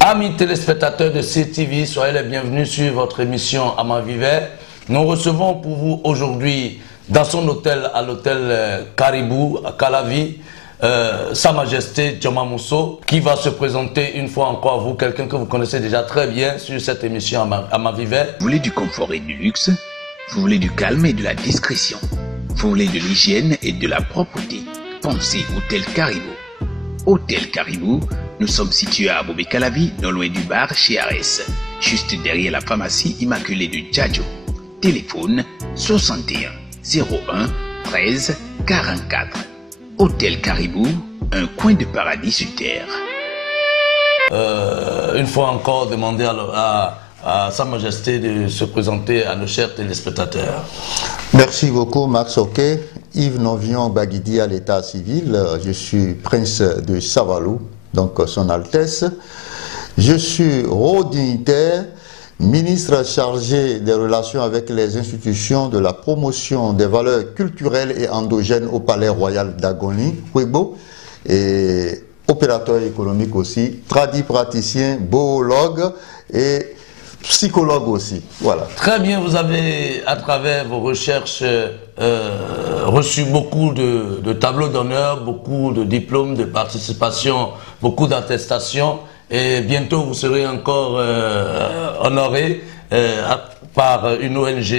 Amis téléspectateurs de CTV, soyez les bienvenus sur votre émission Ama Vivait. Nous recevons pour vous aujourd'hui dans son hôtel, à l'hôtel Caribou, à Calavi, Sa Majesté Djoma Mousso, qui va se présenter une fois encore à vous, quelqu'un que vous connaissez déjà très bien sur cette émission Ama Vivait. Vous voulez du confort et du luxe? Vous voulez du calme et de la discrétion? Vous voulez de l'hygiène et de la propreté? Pensez Hôtel Caribou. Hôtel Caribou, nous sommes situés à Bobé Calavi, non loin du bar chez Arès, juste derrière la pharmacie Immaculée de Djadjo. Téléphone 61 01 13 44. Hôtel Caribou, un coin de paradis sur terre. Une fois encore, demander à Sa Majesté de se présenter à nos chers téléspectateurs. Merci beaucoup, Max Oké. Yves Novion Baguidi à l'état civil. Je suis prince de Savalou, donc son Altesse. Je suis haut dignitaire, ministre chargé des relations avec les institutions de la promotion des valeurs culturelles et endogènes au Palais Royal d'Agoni, Ouébo, et opérateur économique aussi, praticien, boologue et psychologue aussi. Voilà. Très bien, vous avez, à travers vos recherches, reçu beaucoup de tableaux d'honneur, beaucoup de diplômes de participation, beaucoup d'attestations. Et bientôt, vous serez encore honoré par une ONG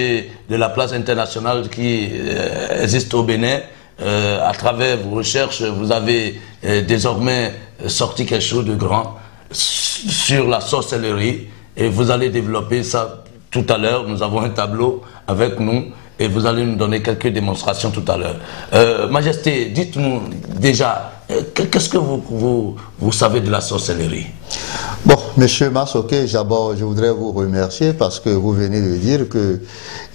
de la place internationale qui existe au Bénin. À travers vos recherches, vous avez désormais sorti quelque chose de grand sur la sorcellerie. Et vous allez développer ça tout à l'heure. Nous avons un tableau avec nous et vous allez nous donner quelques démonstrations tout à l'heure. Majesté, dites-nous déjà, qu'est-ce que vous savez de la sorcellerie? Bon, Monsieur Massoké, d'abord, je voudrais vous remercier parce que vous venez de dire que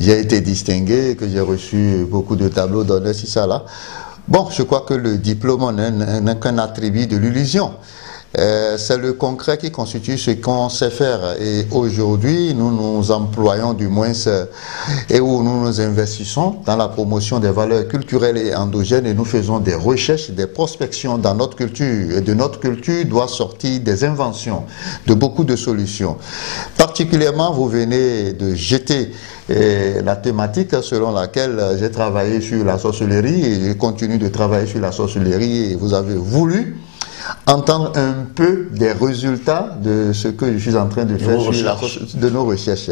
j'ai été distingué, que j'ai reçu beaucoup de tableaux d'honneur, si ça là. Bon, je crois que le diplôme n'est qu'un attribut de l'illusion. C'est le concret qui constitue ce qu'on sait faire. Et aujourd'hui, nous nous employons du moins et où nous nous investissons dans la promotion des valeurs culturelles et endogènes et nous faisons des recherches, des prospections dans notre culture. Et de notre culture doit sortir des inventions, de beaucoup de solutions. Particulièrement, vous venez de jeter la thématique selon laquelle j'ai travaillé sur la sorcellerie et je continue de travailler sur la sorcellerie et vous avez voulu entendre un peu des résultats de ce que je suis en train de faire de nos recherches.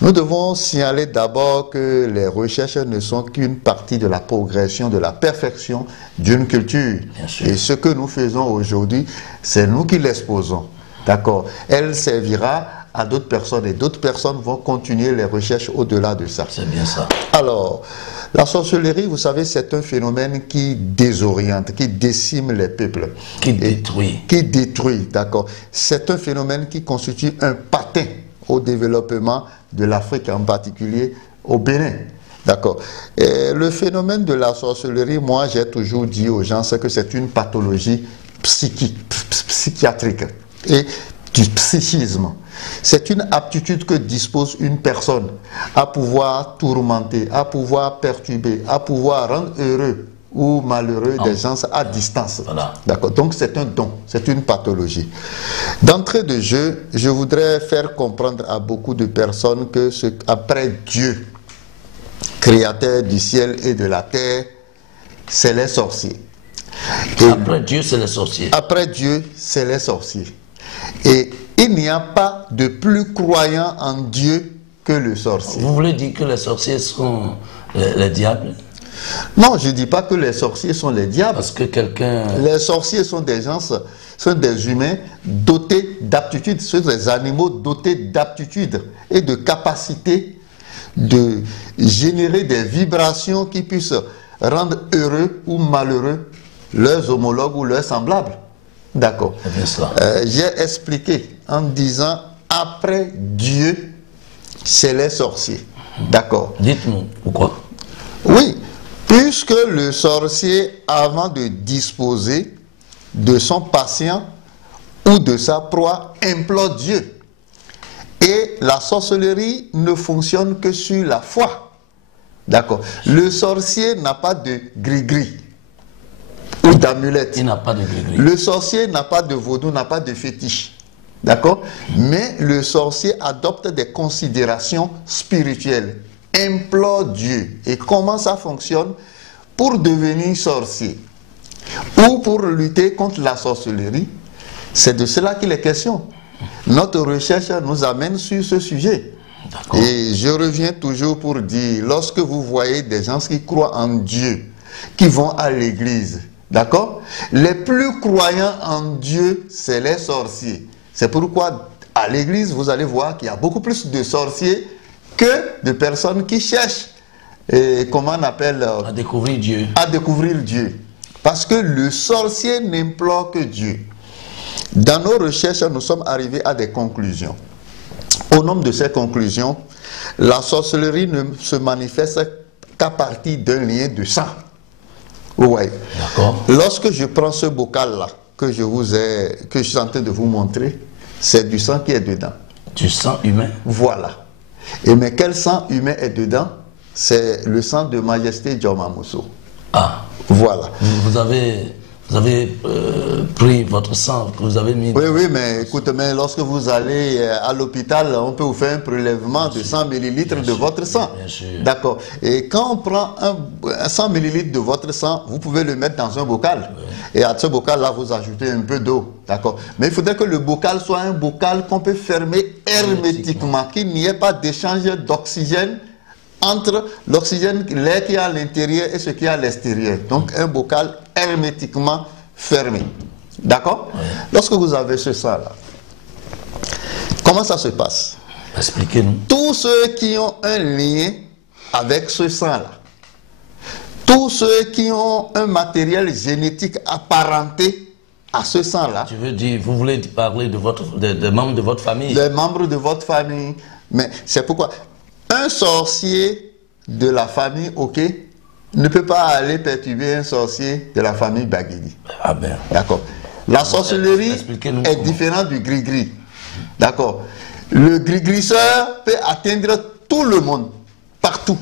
Nous devons signaler d'abord que les recherches ne sont qu'une partie de la progression, de la perfection d'une culture. Et ce que nous faisons aujourd'hui, c'est nous qui l'exposons. D'accord? Elle servira à d'autres personnes et d'autres personnes vont continuer les recherches au-delà de ça. C'est bien ça. Alors, la sorcellerie, vous savez, c'est un phénomène qui désoriente, qui décime les peuples. Qui détruit. Qui détruit, d'accord. C'est un phénomène qui constitue un patin au développement de l'Afrique, en particulier au Bénin. D'accord. Le phénomène de la sorcellerie, moi, j'ai toujours dit aux gens que c'est une pathologie psychiatrique et du psychisme. C'est une aptitude que dispose une personne à pouvoir tourmenter, à pouvoir perturber, à pouvoir rendre heureux ou malheureux des gens à distance. Voilà. D'accord. Donc c'est un don, c'est une pathologie. D'entrée de jeu, je voudrais faire comprendre à beaucoup de personnes que après Dieu, créateur du ciel et de la terre, c'est les sorciers. Et après Dieu, c'est les sorciers. Après Dieu, c'est les sorciers. Et il n'y a pas de plus croyant en Dieu que le sorcier. Vous voulez dire que les sorciers sont les diables? Non, je ne dis pas que les sorciers sont les diables. Parce que quelqu'un... Les sorciers sont des gens, sont des humains dotés d'aptitudes, sont des animaux dotés d'aptitudes et de capacités de générer des vibrations qui puissent rendre heureux ou malheureux leurs homologues ou leurs semblables. D'accord. J'ai expliqué en disant après Dieu, c'est les sorciers. D'accord. Dites-nous pourquoi. Oui, puisque le sorcier, avant de disposer de son patient ou de sa proie, implore Dieu. Et la sorcellerie ne fonctionne que sur la foi. D'accord. Le sorcier n'a pas de gris-gris ou d'amulette. Il n'a pas de gris-gris. Le sorcier n'a pas de vaudou, n'a pas de fétiche. D'accord? Mais le sorcier adopte des considérations spirituelles, implore Dieu. Et comment ça fonctionne? Pour devenir sorcier ou pour lutter contre la sorcellerie, c'est de cela qu'il est question. Notre recherche nous amène sur ce sujet. Et je reviens toujours pour dire, lorsque vous voyez des gens qui croient en Dieu, qui vont à l'église, d'accord? Les plus croyants en Dieu, c'est les sorciers. C'est pourquoi à l'église, vous allez voir qu'il y a beaucoup plus de sorciers que de personnes qui cherchent, comment on appelle, à découvrir Dieu. À découvrir Dieu. Parce que le sorcier n'implore que Dieu. Dans nos recherches, nous sommes arrivés à des conclusions. Au nombre de ces conclusions, la sorcellerie ne se manifeste qu'à partir d'un lien de sang. Ouais. D'accord. Lorsque je prends ce bocal-là, que je suis en train de vous montrer, c'est du sang qui est dedans. Du sang humain? Voilà. Et mais quel sang humain est dedans? C'est le sang de Majesté Djoma-Mosso. Ah. Voilà. Vous avez pris votre sang que vous avez mis... Oui, mais écoute, mais lorsque vous allez à l'hôpital, on peut vous faire un prélèvement de 100 millilitres de votre sang. Bien sûr. D'accord. Et quand on prend 100 millilitres de votre sang, vous pouvez le mettre dans un bocal. Oui. Et à ce bocal-là, vous ajoutez un peu d'eau. D'accord. Mais il faudrait que le bocal soit un bocal qu'on peut fermer hermétiquement, qu'il n'y ait pas d'échange d'oxygène entre l'oxygène, l'air qui est à l'intérieur et ce qui est à l'extérieur. Donc un bocal hermétiquement fermé. D'accord? Oui. Lorsque vous avez ce sang-là, comment ça se passe? Expliquez-nous. Tous ceux qui ont un lien avec ce sang-là, tous ceux qui ont un matériel génétique apparenté à ce sang-là. Tu veux dire, vous voulez parler des membres de votre famille? Les membres de votre famille. Mais c'est pourquoi un sorcier de la famille, ok, ne peut pas aller perturber un sorcier de la famille Baguidi. Ah ben. D'accord. La sorcellerie est différente du gris-gris. D'accord. Le gris-grisseur peut atteindre tout le monde, partout.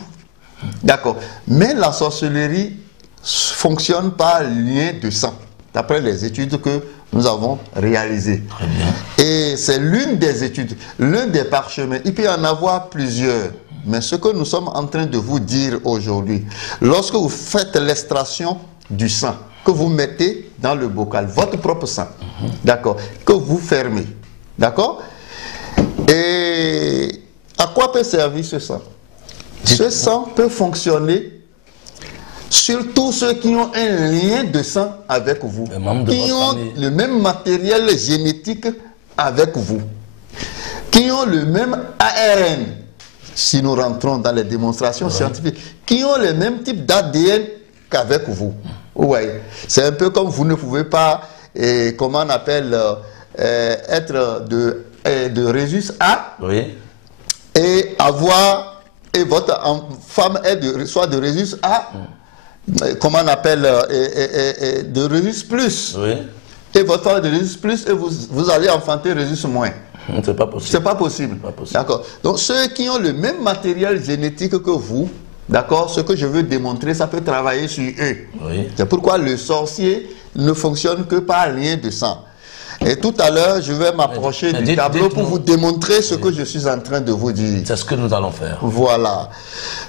D'accord. Mais la sorcellerie fonctionne par lien de sang, d'après les études que nous avons réalisées. Très bien. Et c'est l'une des études, l'un des parchemins. Il peut y en avoir plusieurs. Mais ce que nous sommes en train de vous dire aujourd'hui, lorsque vous faites l'extraction du sang, que vous mettez dans le bocal, votre propre sang, d'accord, que vous fermez, d'accord? Et à quoi peut servir ce sang? Ce sang peut fonctionner sur tous ceux qui ont un lien de sang avec vous, qui ont le même matériel génétique avec vous, qui ont le même ARN, si nous rentrons dans les démonstrations scientifiques, qui ont le même type d'ADN qu'avec vous. Ouais. C'est un peu comme vous ne pouvez pas, comment on appelle, être de Rhésus A, oui, et avoir, et votre femme est soit de Rhésus A, comment on appelle, de Rhésus plus, oui, et votre femme est de Rhésus plus, et vous allez enfanter Rhésus moins. C'est pas possible. C'est pas possible. D'accord. Donc ceux qui ont le même matériel génétique que vous, d'accord, ce que je veux démontrer, ça peut travailler sur eux. Oui. C'est pourquoi le sorcier ne fonctionne que par lien de sang. Et tout à l'heure, je vais m'approcher du tableau pour vous démontrer ce que je suis en train de vous dire. C'est ce que nous allons faire. Voilà.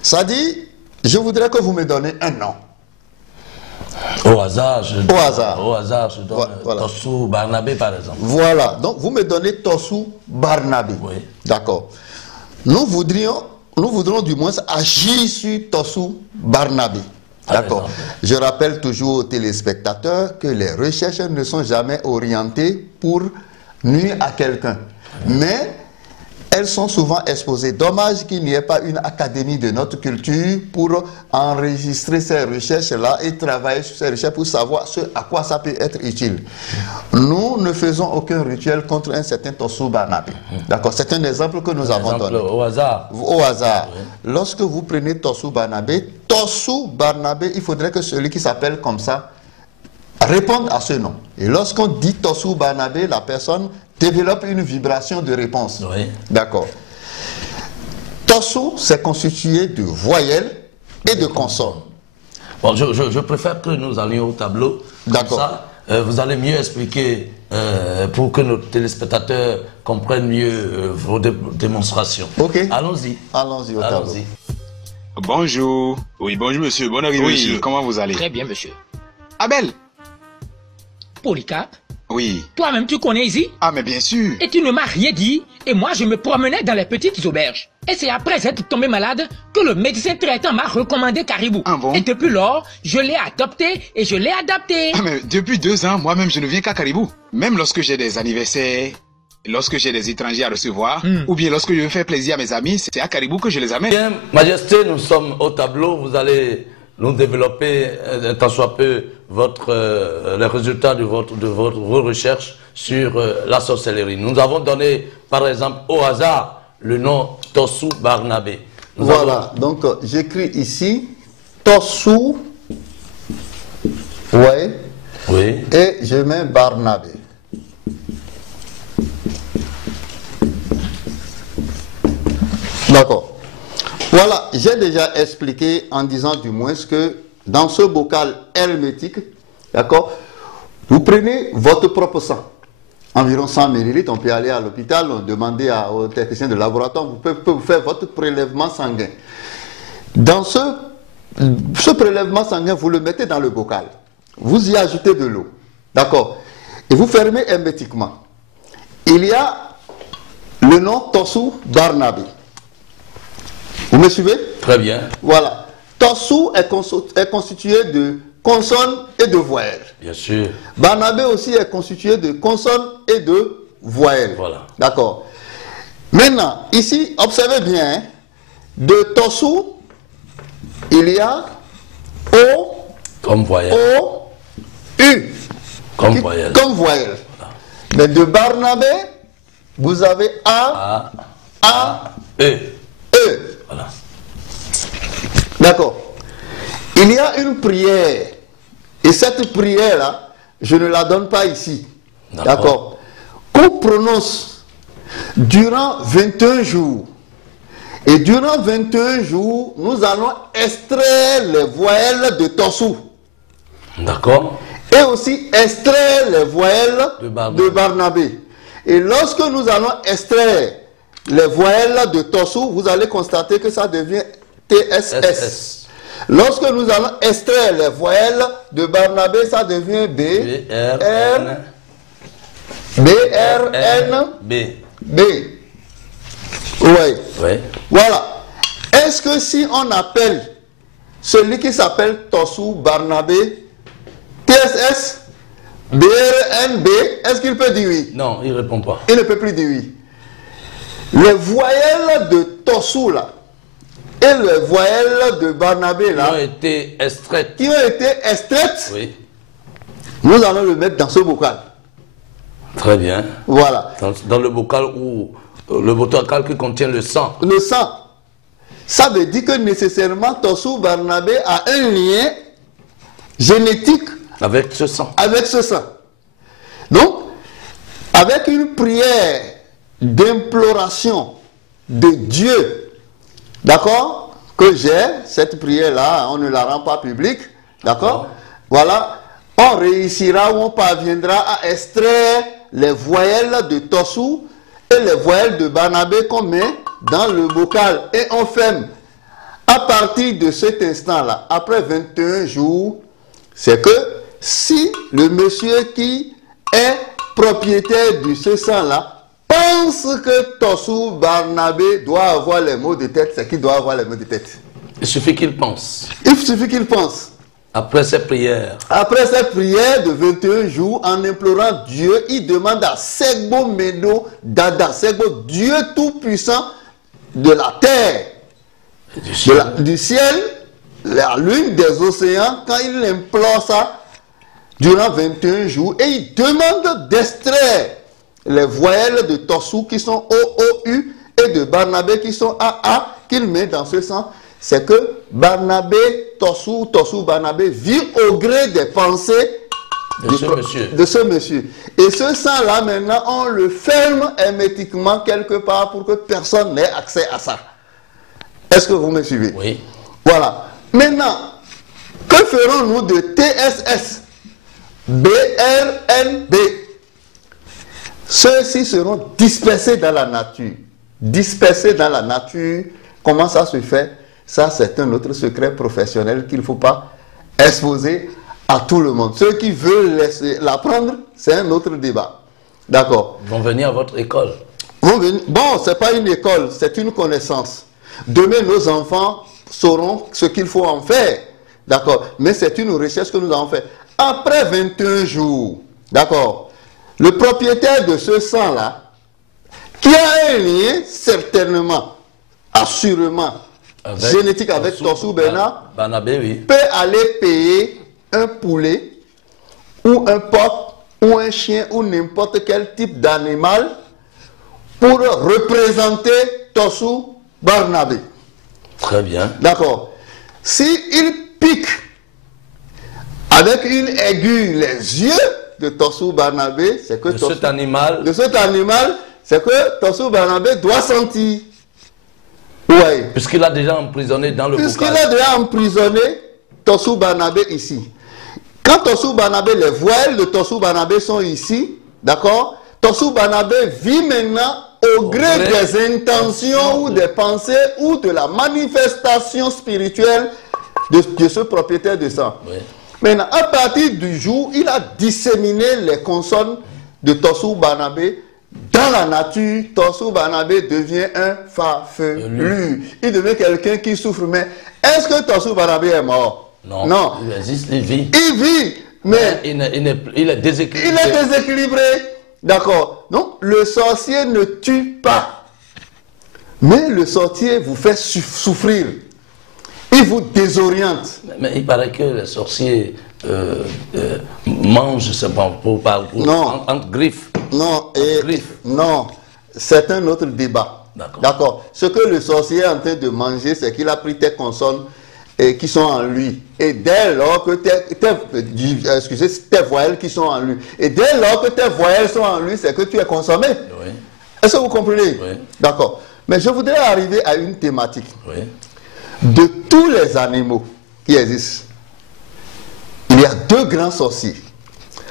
Ça dit, je voudrais que vous me donnez un nom. Au hasard, je donne voilà. Tossou Barnabé, par exemple. Voilà. Donc, vous me donnez Tossou Barnabé. Oui. D'accord. Nous voudrons du moins agir sur Tossou Barnabé. D'accord. Je rappelle toujours aux téléspectateurs que les recherches ne sont jamais orientées pour nuire à quelqu'un. Mais elles sont souvent exposées. Dommage qu'il n'y ait pas une académie de notre culture pour enregistrer ces recherches-là et travailler sur ces recherches pour savoir ce à quoi ça peut être utile. Nous ne faisons aucun rituel contre un certain Tossou Barnabé. D'accord. C'est un exemple que nous avons donné. Au hasard. Au hasard. Oui. Lorsque vous prenez Tossou Barnabé, il faudrait que celui qui s'appelle comme ça réponde à ce nom. Et lorsqu'on dit Tossou Barnabé, la personne développe une vibration de réponse. Oui. D'accord. Tossou, c'est constitué de voyelles et de consonnes. Bon, je préfère que nous allions au tableau. D'accord. Ça, vous allez mieux expliquer pour que nos téléspectateurs comprennent mieux vos démonstrations. Ok. Allons-y. Allons-y au tableau. Bonjour. Oui, bonjour monsieur, bonne arrivée Oui, monsieur. comment vous allez? Très bien, monsieur. Abel? Polycarpe, Oui. toi-même tu connais ici? Ah, mais bien sûr. Et tu ne m'as rien dit, et moi je me promenais dans les petites auberges. Et c'est après être tombé malade que le médecin traitant m'a recommandé Caribou. Ah bon? Et depuis lors, je l'ai adopté et je l'ai adapté. Ah, mais depuis 2 ans, moi-même, je ne viens qu'à Caribou. Même lorsque j'ai des anniversaires, lorsque j'ai des étrangers à recevoir, ou bien lorsque je veux faire plaisir à mes amis, c'est à Caribou que je les amène. Bien, Majesté, nous sommes au tableau. Vous allez nous développer, tant soit peu, les résultats de vos recherches sur la sorcellerie. Nous avons donné, par exemple, au hasard, le nom Tossou Barnabé. Voilà, donc j'écris ici Tossou, ouais, Oui. et je mets Barnabé. D'accord. Voilà, j'ai déjà expliqué en disant du moins que dans ce bocal hermétique, d'accord, vous prenez votre propre sang, environ 100 ml, on peut aller à l'hôpital, demander au technicien de laboratoire, vous pouvez faire votre prélèvement sanguin. Dans ce prélèvement sanguin, vous le mettez dans le bocal, vous y ajoutez de l'eau, d'accord, et vous fermez hermétiquement. Il y a le nom Tossou Barnabé. Vous me suivez? Très bien. Voilà. Tossou est constitué de consonnes et de voyelles. Bien sûr. Barnabé aussi est constitué de consonnes et de voyelles. Voilà. D'accord. Maintenant, ici, observez bien, hein, de Tossou, il y a O, Comme voyelle. O, U. Comme voyelle. Comme voyelle. Voilà. Mais de Barnabé, vous avez A, E. E. Voilà. D'accord. Il y a une prière. Et cette prière-là, je ne la donne pas ici. D'accord. Qu'on prononce durant 21 jours. Et durant 21 jours, nous allons extraire les voyelles de Tossou. D'accord. Et aussi extraire les voyelles De Barnabé. Et lorsque nous allons extraire les voyelles de Tossou, vous allez constater que ça devient TSS. SS. Lorsque nous allons extraire les voyelles de Barnabé, ça devient B, R, N, B. B. Oui. Oui. Voilà. Est-ce que si on appelle celui qui s'appelle Tossou Barnabé TSS, BRNB, est-ce qu'il peut dire oui? Non, il ne répond pas. Il ne peut plus dire oui. Les voyelles de Tossou là et les voyelles de Barnabé là, Qui ont été extraites. oui, nous allons le mettre dans ce bocal. Très bien. Voilà. Dans le bocal où le bocal qui contient le sang. Le sang. Ça veut dire que nécessairement Tossou Barnabé a un lien génétique Avec ce sang. avec ce sang. Donc, avec une prière d'imploration de Dieu, d'accord, que j'ai, cette prière-là, on ne la rend pas publique, d'accord, voilà, on réussira ou on parviendra à extraire les voyelles de Tossou et les voyelles de Barnabé qu'on met dans le bocal et on ferme. À partir de cet instant-là, après 21 jours, c'est que si le monsieur qui est propriétaire de ce sang-là pense que Tossou Barnabé doit avoir les maux de tête, c'est qu'il doit avoir les maux de tête. Il suffit qu'il pense. Il suffit qu'il pense. Après ces prières. Après cette prière de 21 jours, en implorant Dieu, il demande à Segbo Meno Dada, Segbo, Dieu tout-puissant de la terre, du ciel, la lune, des océans, quand il implore ça, durant 21 jours, et il demande d'extraire les voyelles de Tossou qui sont O-O-U et de Barnabé qui sont A-A, qu'il met dans ce sang. C'est que Barnabé, Tossou Barnabé vit au gré des pensées de ce monsieur. Et ce sang-là, maintenant, on le ferme hermétiquement quelque part pour que personne n'ait accès à ça. Est-ce que vous me suivez? Oui. Voilà. Maintenant, que ferons-nous de TSS, BRNB? Ceux-ci seront dispersés dans la nature. Dispersés dans la nature, comment ça se fait? Ça, c'est un autre secret professionnel qu'il ne faut pas exposer à tout le monde. Ceux qui veulent l'apprendre, c'est un autre débat. D'accord. Ils vont venir à votre école. Bon, ce n'est pas une école, c'est une connaissance. Demain, nos enfants sauront ce qu'il faut en faire. D'accord. Mais c'est une recherche que nous avons faite. Après 21 jours, d'accord, le propriétaire de ce sang-là, qui a un lien certainement, assurément, génétique avec Torsou Barnabé, oui, peut aller payer un poulet ou un porc ou un chien ou n'importe quel type d'animal pour représenter Torsou Barnabé. Très bien. D'accord. S'il pique avec une aiguille les yeux de Torsou Barnabé, c'est que cet animal, c'est que Torsou Barnabé doit sentir. Oui. Puisqu'il a déjà emprisonné dans le bocal. Puisqu'il a déjà emprisonné Torsou Barnabé ici. Quand Torsou Barnabé, les voiles de Torsou Barnabé sont ici, d'accord? Torsou Barnabé vit maintenant au gré des intentions ou des pensées ou de la manifestation spirituelle de ce propriétaire de sang. Oui. Maintenant, à partir du jour, il a disséminé les consonnes de Torsou Barnabé dans la nature. Torsou Barnabé devient un farfelu. Il devient quelqu'un qui souffre. Mais est-ce que Torsou Barnabé est mort? Non. Non. Il existe, il vit. Il vit, mais il est déséquilibré. Il est déséquilibré. D'accord. Donc, le sorcier ne tue pas. Mais le sorcier vous fait souffrir. Il vous désoriente. Mais il paraît que les sorciers mangent, c'est bon, entre griffes. Non, non, c'est un autre débat. D'accord. Ce que le sorcier est en train de manger, c'est qu'il a pris tes consonnes qui sont en lui. Et dès lors que tes voyelles qui sont en lui. Et dès lors que tes voyelles sont en lui, c'est que tu es consommé. Oui. Est-ce que vous comprenez? Oui. D'accord. Mais je voudrais arriver à une thématique. Oui. De tous les animaux qui existent, il y a deux grands sorciers.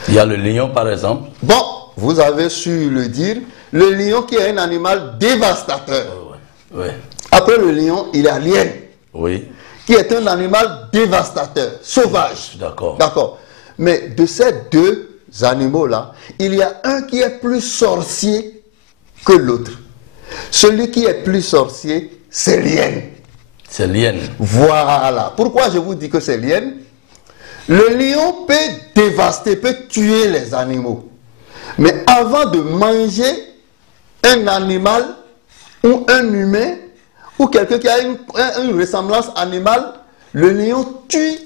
Il y a le lion, par exemple. Bon, vous avez su le dire. Le lion qui est un animal dévastateur. Oui. Oui. Après le lion, il y a l'hyène. Oui. Qui est un animal dévastateur, sauvage. D'accord. D'accord. Mais de ces deux animaux-là, il y a un qui est plus sorcier que l'autre. Celui qui est plus sorcier, c'est l'hyène. C'est l'hyène. Voilà. Pourquoi je vous dis que c'est l'hyène? Le lion peut dévaster, peut tuer les animaux. Mais avant de manger un animal ou un humain, ou quelqu'un qui a une ressemblance animale, le lion tue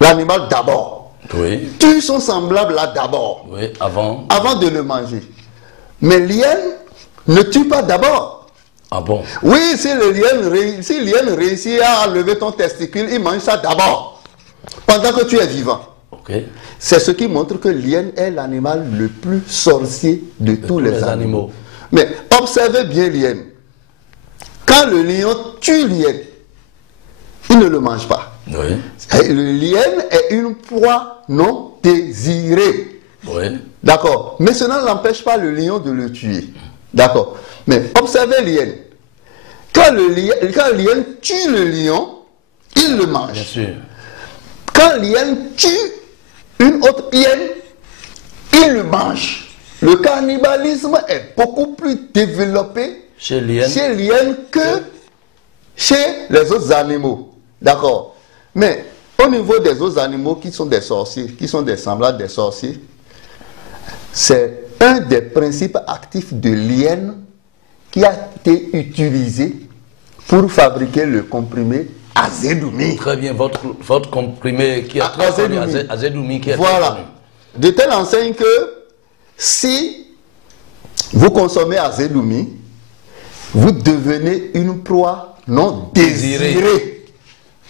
l'animal d'abord. Oui. Tue son semblable là d'abord. Oui, avant de le manger. Mais l'hyène ne tue pas d'abord. Ah bon? Oui, si l'hyène réussit à enlever ton testicule, il mange ça d'abord. Pendant que tu es vivant. Okay. C'est ce qui montre que l'hyène est l'animal le plus sorcier de tous les animaux. Mais observez bien l'hyène. Quand le lion tue l'hyène, il ne le mange pas. Oui. Le hyène est une proie non désirée. Oui. D'accord. Mais cela n'empêche pas le lion de le tuer. D'accord. Mais observez l'hyène. Quand l'hyène tue le lion, il le mange. Bien sûr. Quand l'hyène tue une autre hyène, il le mange. Le cannibalisme est beaucoup plus développé chez l'hyène que chez les autres animaux. D'accord. Mais au niveau des autres animaux qui sont des sorciers, qui sont des semblables des sorciers, c'est un des principes actifs de l'hyène qui a été utilisé pour fabriquer le comprimé Azedoumi. Très bien, votre comprimé qui est très connu, Azedoumi qui est voilà. très connu. De telle enseigne que si vous consommez Azedoumi, vous devenez une proie non désirée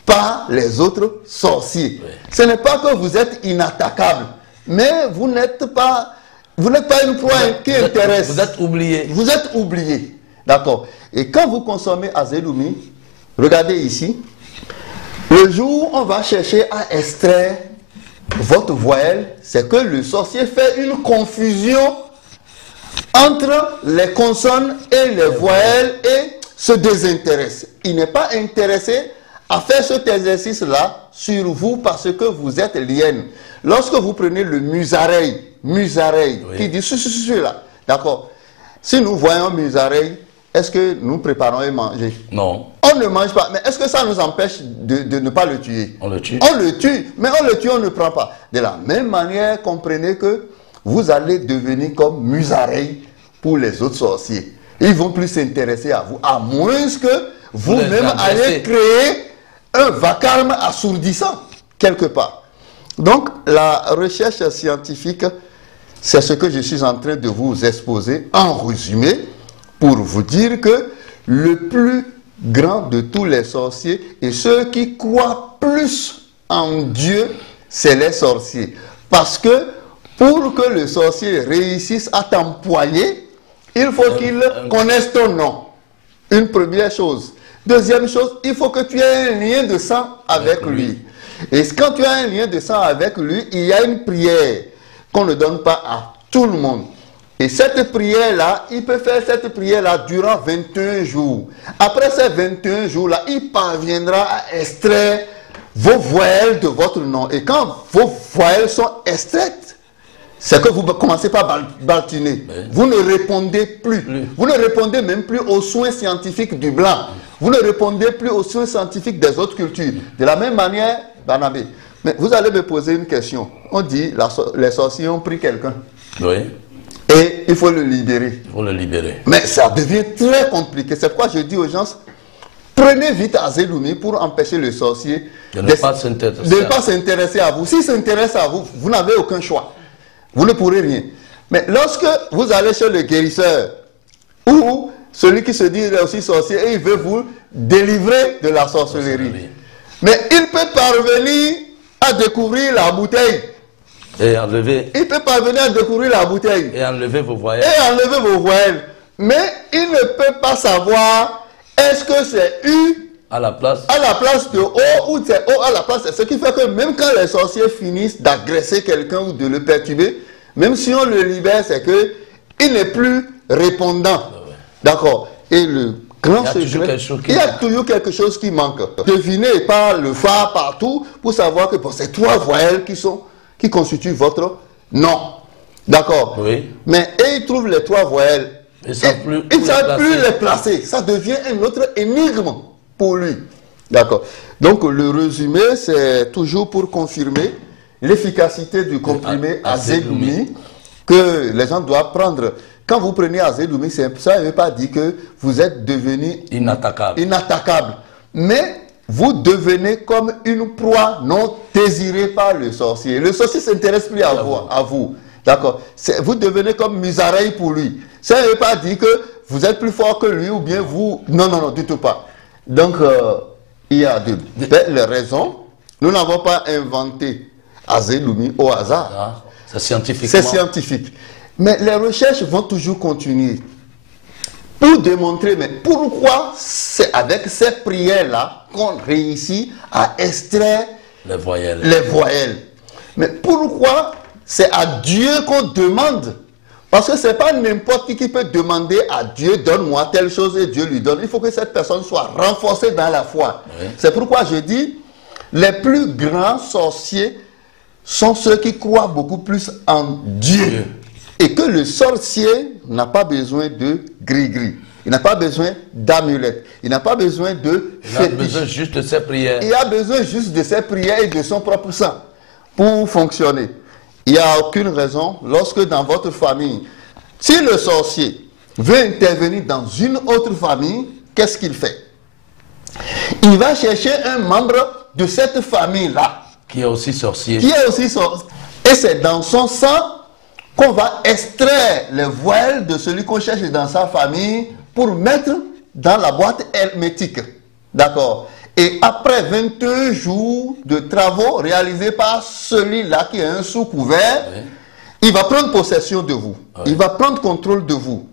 par les autres sorciers. Oui. Ce n'est pas que vous êtes inattaquable, mais vous n'êtes pas une proie qui intéresse. Vous êtes oublié. Vous êtes oublié. D'accord. Et quand vous consommez Azedoumi, regardez ici, Le jour où on va chercher à extraire votre voile, c'est que le sorcier fait une confusion entre les consonnes et les voyelles et se désintéresse. Il n'est pas intéressé à faire cet exercice-là sur vous parce que vous êtes lienne. Lorsque vous prenez le musareil, oui, qui dit celui-là, d'accord. Si nous voyons musareil, est-ce que nous préparons et manger? Non. On ne mange pas. Mais est-ce que ça nous empêche de ne pas le tuer? On le tue. On le tue, mais on le tue, on ne prend pas. De la même manière, comprenez que vous allez devenir comme musareil pour les autres sorciers. Ils vont plus s'intéresser à vous, à moins que vous-même allez créer un vacarme assourdissant quelque part. Donc, la recherche scientifique, c'est ce que je suis en train de vous exposer en résumé pour vous dire que le plus grand de tous les sorciers et ceux qui croient plus en Dieu, c'est les sorciers. Parce que pour que le sorcier réussisse à t'empoigner, il faut qu'il connaisse ton nom. Une première chose. Deuxième chose, il faut que tu aies un lien de sang avec lui. Et quand tu as un lien de sang avec lui, il y a une prière qu'on ne donne pas à tout le monde. Et cette prière-là, il peut faire cette prière-là durant 21 jours. Après ces 21 jours-là, il parviendra à extraire vos voyelles de votre nom. Et quand vos voyelles sont extraites, c'est que vous commencez par baltiner. Vous ne répondez plus. Vous ne répondez même plus aux soins scientifiques du blanc. Vous ne répondez plus aux soins scientifiques des autres cultures. De la même manière, Barnabé, mais vous allez me poser une question. On dit, les sorciers ont pris quelqu'un. Oui. Et il faut le libérer. Il faut le libérer. Mais ça devient très compliqué. C'est pourquoi je dis aux gens, prenez vite Azeloumi pour empêcher le sorcier de ne pas s'intéresser à vous. S'il s'intéresse à vous, vous n'avez aucun choix. Vous ne pourrez rien. Mais lorsque vous allez chez le guérisseur, ou celui qui se dit aussi sorcier, et il veut vous délivrer de la sorcellerie. Mais il peut parvenir à découvrir la bouteille. Et enlever. Il peut parvenir à découvrir la bouteille. Et enlever vos voyelles. Et enlever vos voyelles. Mais il ne peut pas savoir est-ce que c'est U à la place de O ou c'est O à la place. Ce qui fait que même quand les sorciers finissent d'agresser quelqu'un ou de le perturber, même si on le libère, c'est que il n'est plus répondant. D'accord. Et le grand secret, il y a toujours quelque chose qui manque. Devinez par le phare partout pour savoir que bon, c'est trois voyelles qui constituent votre nom. D'accord. Oui. Mais il trouve les trois voyelles. Il ne savent plus les placer. Ça devient une autre énigme pour lui. D'accord. Donc le résumé, c'est toujours pour confirmer l'efficacité du comprimé Azeloumi que les gens doivent prendre. Quand vous prenez Azeloumi, ça ne veut pas dire que vous êtes devenu inattaquable. Mais vous devenez comme une proie non désirée par le sorcier. Le sorcier ne s'intéresse plus à vous. D'accord. Vous devenez comme musareil pour lui. Ça ne veut pas dire que vous êtes plus fort que lui ou bien vous... Non, du tout pas. Donc, il y a de belles raisons. Nous n'avons pas inventé Azeloumi au hasard. C'est scientifique. C'est scientifique. Mais les recherches vont toujours continuer pour démontrer mais pourquoi c'est avec ces prières-là qu'on réussit à extraire les voyelles. Mais pourquoi c'est à Dieu qu'on demande? Parce que ce n'est pas n'importe qui peut demander à Dieu, donne-moi telle chose et Dieu lui donne. Il faut que cette personne soit renforcée dans la foi. Oui. C'est pourquoi je dis, les plus grands sorciers sont ceux qui croient beaucoup plus en Dieu. Et que le sorcier n'a pas besoin de gris-gris. Il n'a pas besoin d'amulettes. Il n'a pas besoin de fétiches. Il a besoin juste de ses prières. Il a besoin juste de ses prières et de son propre sang pour fonctionner. Il n'y a aucune raison, lorsque dans votre famille, si le sorcier veut intervenir dans une autre famille, qu'est-ce qu'il fait? Il va chercher un membre de cette famille-là. Qui est aussi sorcier. Et c'est dans son sang qu'on va extraire les voiles de celui qu'on cherche dans sa famille pour mettre dans la boîte hermétique. D'accord. Et après 21 jours de travaux réalisés par celui-là qui est un sous-couvert, il va prendre possession de vous. Il va prendre contrôle de vous.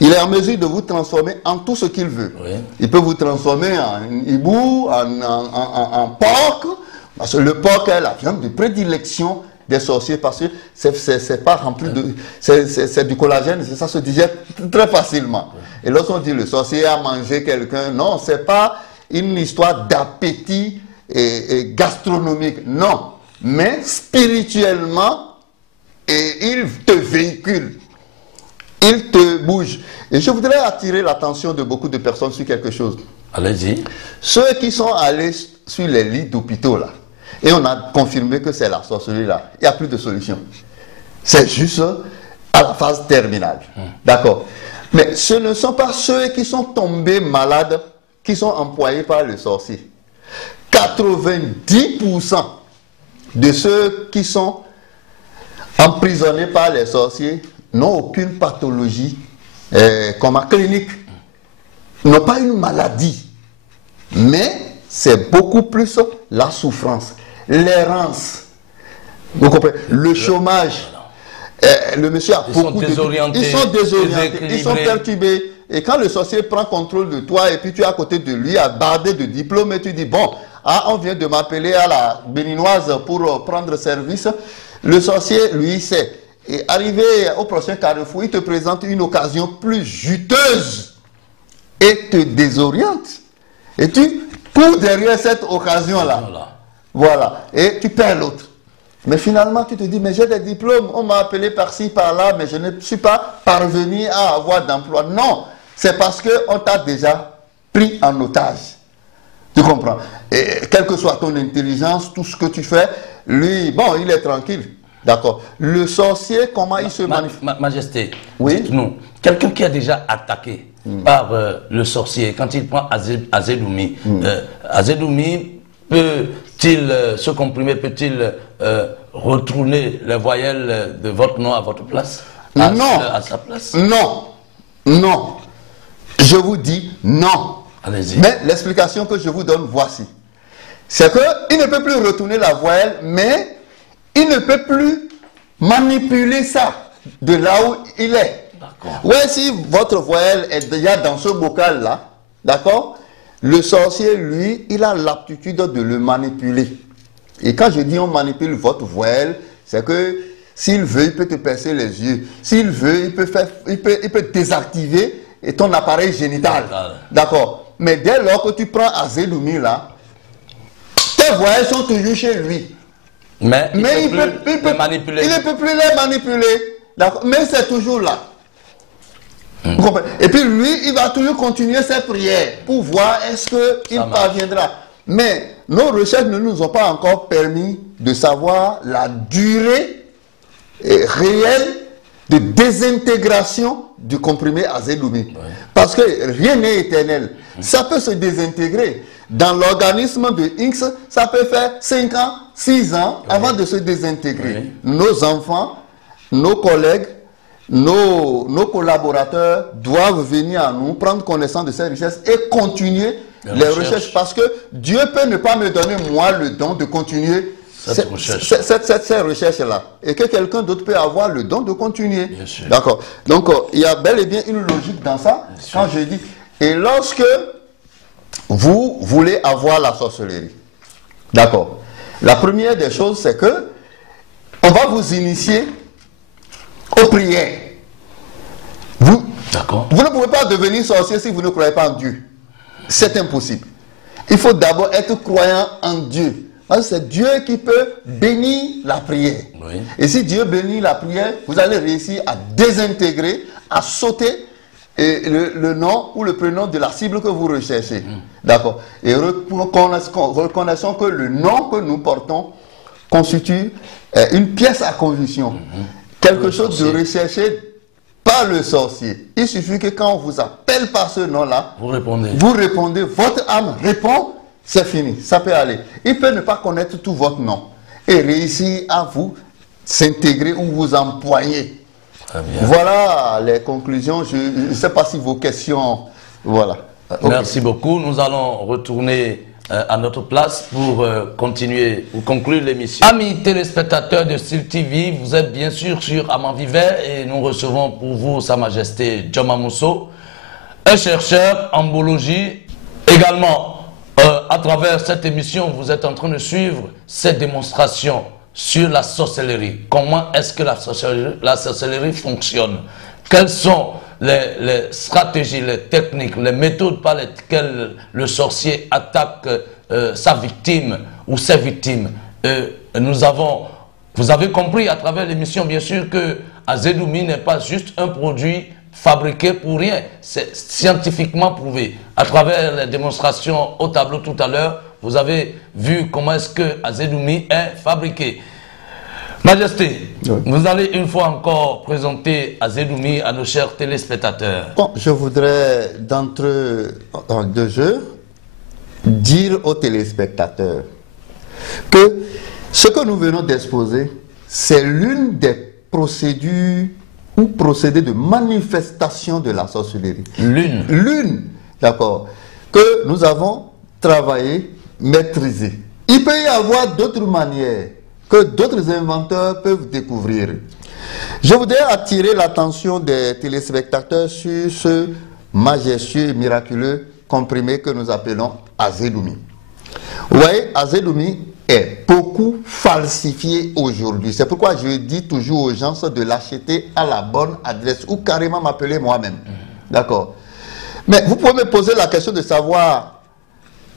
il est en mesure de vous transformer en tout ce qu'il veut. Il peut vous transformer en hibou, en porc, parce que le porc est la viande de prédilection des sorciers, parce que c'est pas rempli de... C'est du collagène, ça se digère très facilement. Et lorsqu'on dit le sorcier a mangé quelqu'un, non, c'est pas une histoire d'appétit et gastronomique, non. Mais spirituellement, il te véhicule, il te bouge. Et je voudrais attirer l'attention de beaucoup de personnes sur quelque chose. Allez-y. Ceux qui sont allés sur les lits d'hôpitaux là, et on a confirmé que c'est la sorcellerie là, il n'y a plus de solution. C'est juste à la phase terminale. D'accord. Mais ce ne sont pas ceux qui sont tombés malades qui sont employés par le sorcier. 90% de ceux qui sont emprisonnés par les sorciers n'ont aucune pathologie clinique, n'ont pas une maladie, mais c'est beaucoup plus la souffrance, l'errance, vous comprenez, le chômage. Le monsieur a beaucoup de... Ils sont désorientés, ils sont perturbés. Et quand le sorcier prend contrôle de toi et puis tu es à côté de lui, bardé de diplôme, et tu dis, bon, on vient de m'appeler à la béninoise pour prendre service. Le sorcier, lui, sait. Et arrivé au prochain carrefour, il te présente une occasion plus juteuse et te désoriente. Et tu cours derrière cette occasion-là. Voilà. Et tu perds l'autre. Mais finalement, tu te dis, mais j'ai des diplômes, on m'a appelé par-ci, par-là, mais je ne suis pas parvenu à avoir d'emploi. Non, c'est parce qu'on t'a déjà pris en otage. Tu comprends? Et quelle que soit ton intelligence, tout ce que tu fais, lui, bon, il est tranquille. D'accord. Le sorcier, comment il se manifeste? Majesté, oui? Dites-nous, quelqu'un qui a déjà attaqué par le sorcier, quand il prend Azedoumi, Azedoumi peut-il se comprimer, peut-il retourner les voyelles de votre nom à votre place? Non. À sa place? Non. Non. Je vous dis non. Allez-y. Mais l'explication que je vous donne, voici. C'est qu'il ne peut plus retourner la voyelle, mais il ne peut plus manipuler ça de là où il est. Ouais, si votre voyelle est déjà dans ce bocal-là, d'accord, le sorcier, lui, il a l'aptitude de le manipuler. Et quand je dis on manipule votre voyelle, c'est que s'il veut, il peut te percer les yeux. S'il veut, il peut désactiver ton appareil génital. D'accord. Mais dès lors que tu prends Azedoumi là, tes voyelles sont toujours chez lui. Mais il ne peut manipuler. Il ne peut plus les manipuler. Mais c'est toujours là. Et puis lui, il va toujours continuer ses prières pour voir est-ce qu'il parviendra. Mais nos recherches ne nous ont pas encore permis de savoir la durée réelle de désintégration du comprimé Azedoumi. Parce que rien n'est éternel. Ça peut se désintégrer. Dans l'organisme de X, ça peut faire 5 ans, 6 ans avant de se désintégrer. Nos enfants, nos collègues, nos collaborateurs doivent venir à nous, prendre connaissance de ces richesses et continuer les recherches. Parce que Dieu peut ne pas me donner, moi, le don de continuer cette recherche-là. Et que quelqu'un d'autre peut avoir le don de continuer. D'accord. Donc, il y a bel et bien une logique dans ça. Quand je dis, et lorsque vous voulez avoir la sorcellerie, d'accord, la première des choses, c'est que on va vous initier aux prières. Vous ne pouvez pas devenir sorcier si vous ne croyez pas en Dieu. C'est impossible. Il faut d'abord être croyant en Dieu. Parce que c'est Dieu qui peut bénir la prière. Et si Dieu bénit la prière, vous allez réussir à désintégrer, à sauter le nom ou le prénom de la cible que vous recherchez. D'accord. Et reconnaissons que le nom que nous portons constitue une pièce à conviction. Quelque chose de recherché par le sorcier. Il suffit que quand on vous appelle par ce nom-là, vous répondez, votre âme répond, c'est fini, ça peut aller. Il peut ne pas connaître tout votre nom et réussir à vous s'intégrer ou vous empoigner. Voilà les conclusions. Je ne sais pas si vos questions... Voilà. Merci beaucoup. Nous allons retourner à notre place pour continuer, pour conclure l'émission. Amis téléspectateurs de Style TV, vous êtes bien sûr sur Amant Vivait et nous recevons pour vous Sa Majesté Joma Mousso, un chercheur en biologie. Également, à travers cette émission, vous êtes en train de suivre cette démonstration sur la sorcellerie. Comment est-ce que la sorcellerie fonctionne? Quelles sont les stratégies, les techniques, les méthodes par lesquelles le sorcier attaque sa victime ou ses victimes? Vous avez compris à travers l'émission, bien sûr, que Azedoumi n'est pas juste un produit fabriqué pour rien. C'est scientifiquement prouvé. À travers les démonstrations au tableau tout à l'heure, vous avez vu comment est-ce que Azedoumi est fabriqué. Majesté, oui. Vous allez une fois encore présenter Azedoumi à nos chers téléspectateurs. Bon, je voudrais d'entrée de jeu dire aux téléspectateurs que ce que nous venons d'exposer, c'est l'une des procédures ou procédés de manifestation de la sorcellerie. L'une, d'accord, que nous avons travaillé, maîtrisé. Il peut y avoir d'autres manières que d'autres inventeurs peuvent découvrir. Je voudrais attirer l'attention des téléspectateurs sur ce majestueux et miraculeux comprimé que nous appelons Azedoumi. Vous voyez, Azedoumi est beaucoup falsifié aujourd'hui. C'est pourquoi je dis toujours aux gens de l'acheter à la bonne adresse ou carrément m'appeler moi-même. D'accord. Mais vous pouvez me poser la question de savoir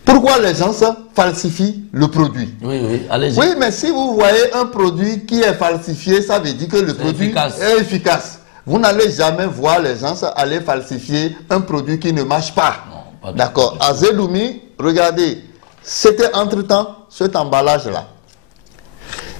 pourquoi les gens falsifient le produit. Oui, oui, allez-y. Oui, mais si vous voyez un produit qui est falsifié, ça veut dire que le produit est efficace. Vous n'allez jamais voir les gens aller falsifier un produit qui ne marche pas. D'accord. Azedoumi, regardez, c'était entre-temps cet emballage-là.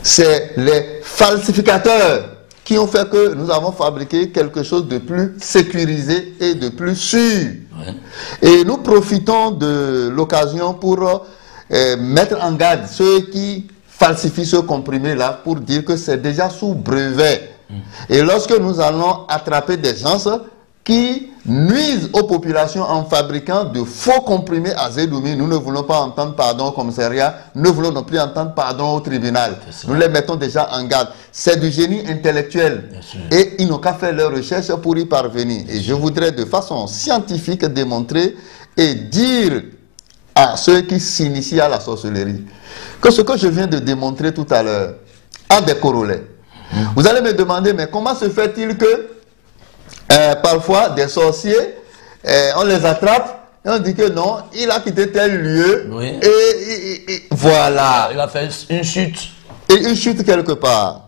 C'est les falsificateurs qui ont fait que nous avons fabriqué quelque chose de plus sécurisé et de plus sûr. Ouais. Et nous profitons de l'occasion pour mettre en garde ceux qui falsifient ce comprimé-là pour dire que c'est déjà sous brevet. Et lorsque nous allons attraper des gens qui nuisent aux populations en fabriquant de faux comprimés Azedoumi, nous ne voulons pas entendre pardon au commissariat, nous ne voulons non plus entendre pardon au tribunal. Nous les mettons déjà en garde. C'est du génie intellectuel. Et ils n'ont qu'à faire leurs recherches pour y parvenir. Et je voudrais de façon scientifique démontrer et dire à ceux qui s'initient à la sorcellerie que ce que je viens de démontrer tout à l'heure a des corollaires. Vous allez me demander, mais comment se fait-il que parfois des sorciers, on les attrape et on dit que non, il a quitté tel lieu, oui. et voilà. Il a fait une chute. Et une chute quelque part.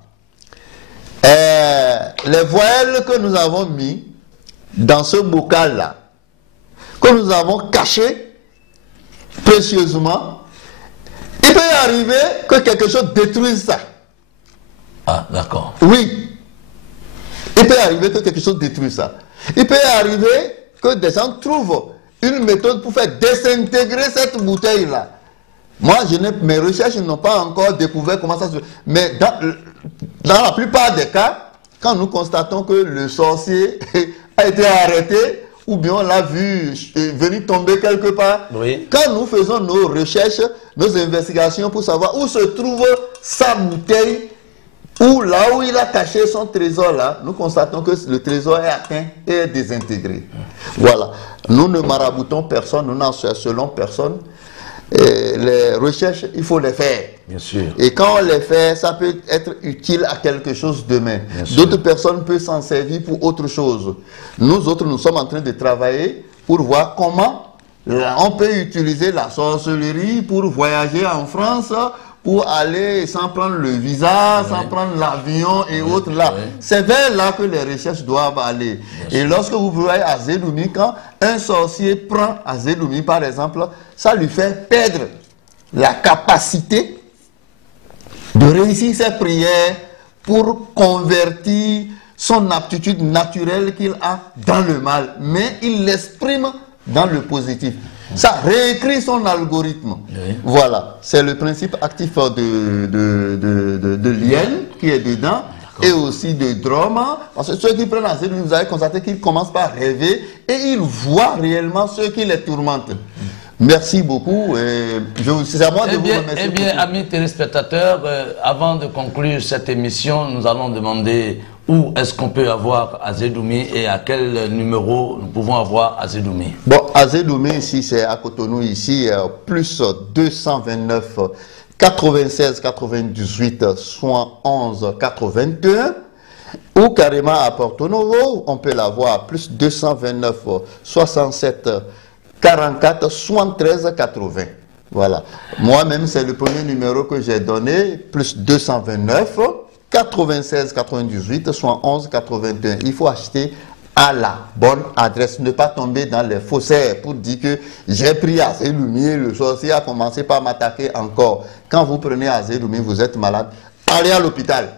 Les voiles que nous avons mis dans ce bocal-là, que nous avons caché précieusement, il peut y arriver que quelque chose détruise ça. Ah, d'accord. Oui. Il peut arriver que quelque chose détruise ça. Il peut arriver que des gens trouvent une méthode pour faire désintégrer cette bouteille-là. Moi, mes recherches n'ont pas encore découvert comment ça se fait. Mais dans la plupart des cas, quand nous constatons que le sorcier a été arrêté, ou bien on l'a vu venir tomber quelque part, oui. Quand nous faisons nos recherches, nos investigations pour savoir où se trouve sa bouteille, ou là où il a caché son trésor, là, nous constatons que le trésor est atteint et est désintégré. Voilà. Nous ne maraboutons personne, nous n'ensorcelons personne. Et les recherches, il faut les faire. Bien sûr. Et quand on les fait, ça peut être utile à quelque chose demain. D'autres personnes peuvent s'en servir pour autre chose. Nous autres, nous sommes en train de travailler pour voir comment on peut utiliser la sorcellerie pour voyager en France, pour aller sans prendre le visa, sans prendre l'avion et autres là. C'est vers là que les recherches doivent aller. Et lorsque vous voyez Azedoumi, quand un sorcier prend Azedoumi par exemple, ça lui fait perdre la capacité de réussir ses prières pour convertir son aptitude naturelle qu'il a dans le mal. Mais il l'exprime dans le positif. Ça réécrit son algorithme. Oui. Voilà, c'est le principe actif de lien qui est dedans et aussi de drama. Parce que ceux qui prennent Azedoumi, vous allez constater qu'ils commencent par rêver et ils voient réellement ceux qui les tourmentent. Merci beaucoup. C'est à moi de vous remercier. Eh bien, amis téléspectateurs, avant de conclure cette émission, nous allons demander où est-ce qu'on peut avoir Azedoumi et à quel numéro nous pouvons avoir Azedoumi. Bon, Azedoumi, ici, c'est à Cotonou, ici, plus 229 96 98 71 81. Ou carrément à Porto Novo, on peut l'avoir plus 229 67 44 73 80. Voilà. Moi-même, c'est le premier numéro que j'ai donné, plus 229 96 98 71 81. Il faut acheter à la bonne adresse, ne pas tomber dans les faussaires pour dire que j'ai pris Azedoumi, le sorcier a commencé par m'attaquer encore. Quand vous prenez Azedoumi, vous êtes malade, allez à l'hôpital.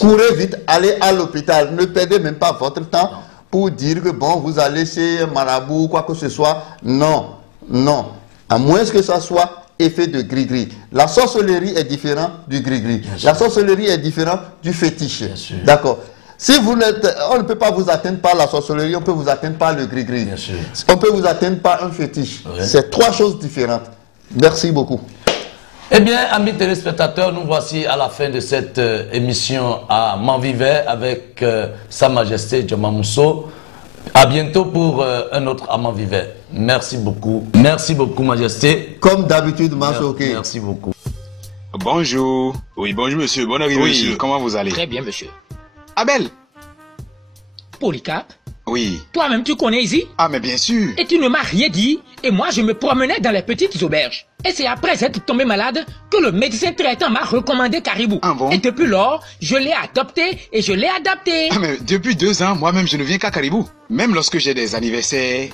Courez vite, allez à l'hôpital. Ne perdez même pas votre temps pour dire que bon, vous allez chez un marabout ou quoi que ce soit. Non, non. À moins que ça soit effet de gris-gris. La sorcellerie est différente du gris-gris. La sorcellerie est différente du fétiche. D'accord. Si vous n'êtes, on ne peut pas vous atteindre par la sorcellerie, on peut vous atteindre par le gris-gris. On peut vous atteindre par un fétiche. C'est trois choses différentes. Merci beaucoup. Eh bien, amis téléspectateurs, nous voici à la fin de cette émission à Manvivet avec Sa Majesté Djoma Mousso. À bientôt pour un autre à Manvivet. Merci beaucoup. Merci beaucoup, Majesté. Comme d'habitude, Masoke. Merci beaucoup. Bonjour. Oui, bonjour monsieur. Bonne arrivée, monsieur. Comment vous allez? Très bien, monsieur. Abel. Polycarpe, Oui. toi-même tu connais ici? Ah, mais bien sûr. Et tu ne m'as rien dit, et moi je me promenais dans les petites auberges. Et c'est après être tombé malade que le médecin traitant m'a recommandé Caribou. Ah bon? Et depuis lors, je l'ai adopté et je l'ai adapté. Ah, mais depuis 2 ans, moi-même je ne viens qu'à Caribou. Même lorsque j'ai des anniversaires,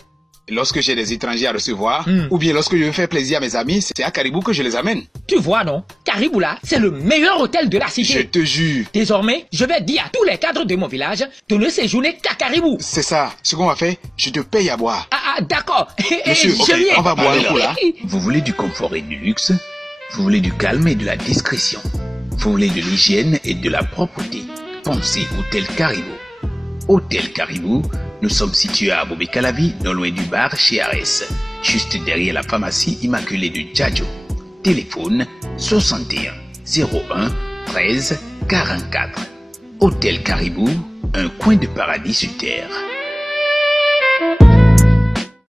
lorsque j'ai des étrangers à recevoir, ou bien lorsque je veux faire plaisir à mes amis, c'est à Caribou que je les amène. Tu vois non, Caribou là, c'est le meilleur hôtel de la cité. Je te jure. Désormais, je vais dire à tous les cadres de mon village de ne séjourner qu'à Caribou. C'est ça. Ce qu'on va faire, je te paye à boire. Ah, d'accord. Monsieur, Je ok, viens. on va boire un coup là. Vous voulez du confort et du luxe? Vous voulez du calme et de la discrétion? Vous voulez de l'hygiène et de la propreté? Pensez Hôtel Caribou. Hôtel Caribou, nous sommes situés à Bobé-Calavi, non loin du bar chez Arès, juste derrière la pharmacie immaculée de Djadjo. Téléphone 61 01 13 44. Hôtel Caribou, un coin de paradis sur terre.